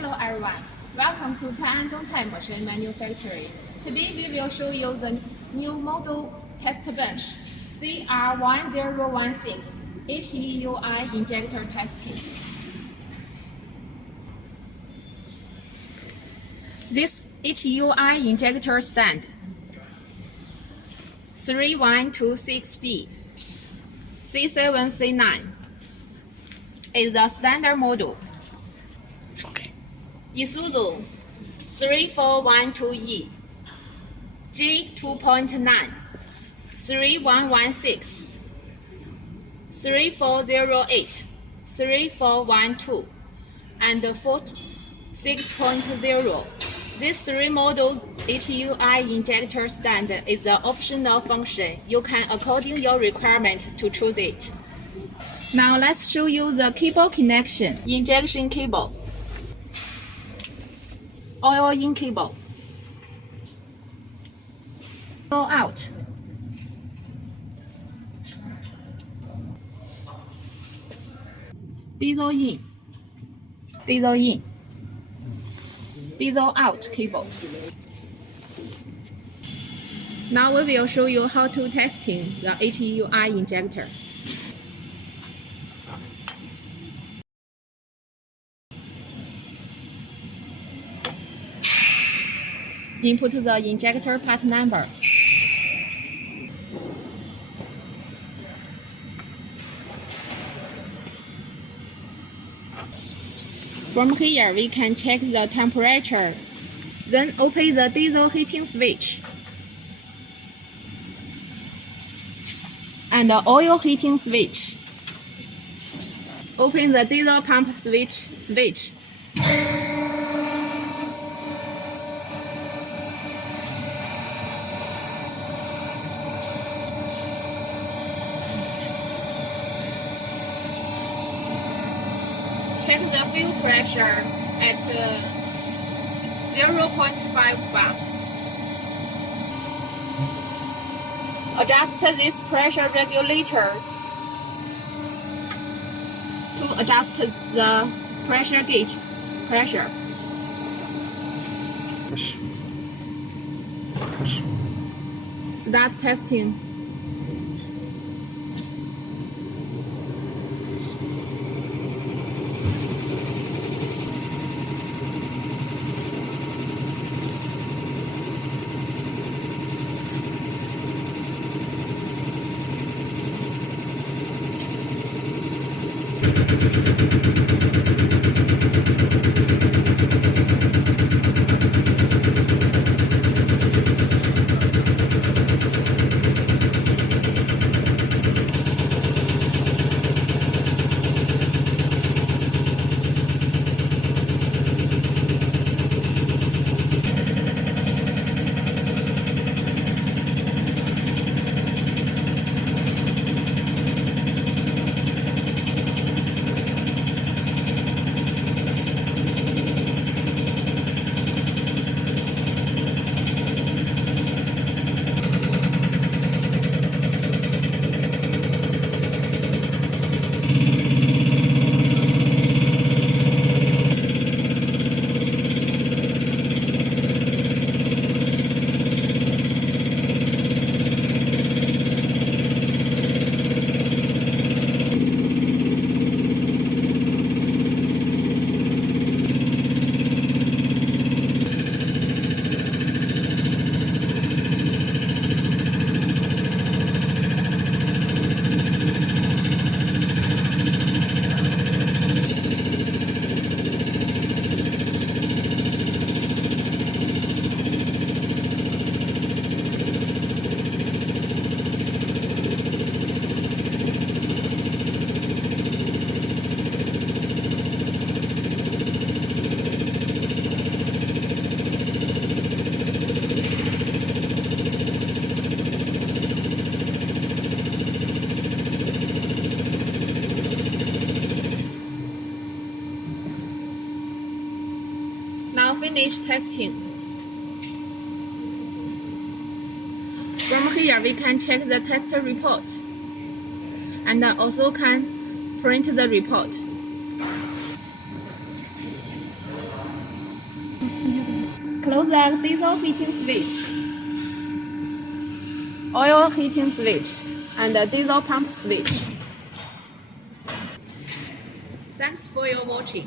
Hello everyone, welcome to Taian Dongtai machine manufacturing. Today we will show you the new model test bench CR1016 Heui injector testing. This Heui injector stand 3126B C7C9 is the standard model. Isuzu 3412E G2.9 3116 3408 3412 and 6.0. This three model Heui injector stand is an optional function. You can according your requirement to choose it. Now let's show you the cable connection. Injection cable, oil in cable, oil out, diesel in, diesel in, diesel out cable. Now we will show you how to testing the Heui injector. Input the injector part number. From here, we can check the temperature. Then open the diesel heating switch and the oil heating switch. Open the diesel pump switch. Check the fuel pressure at 0.5 bar. Adjust this pressure regulator to adjust the pressure gauge pressure. Start testing. Now finish testing. From here, we can check the test report and also can print the report. the diesel heating switch, oil heating switch, and the diesel pump switch. Thanks for your watching.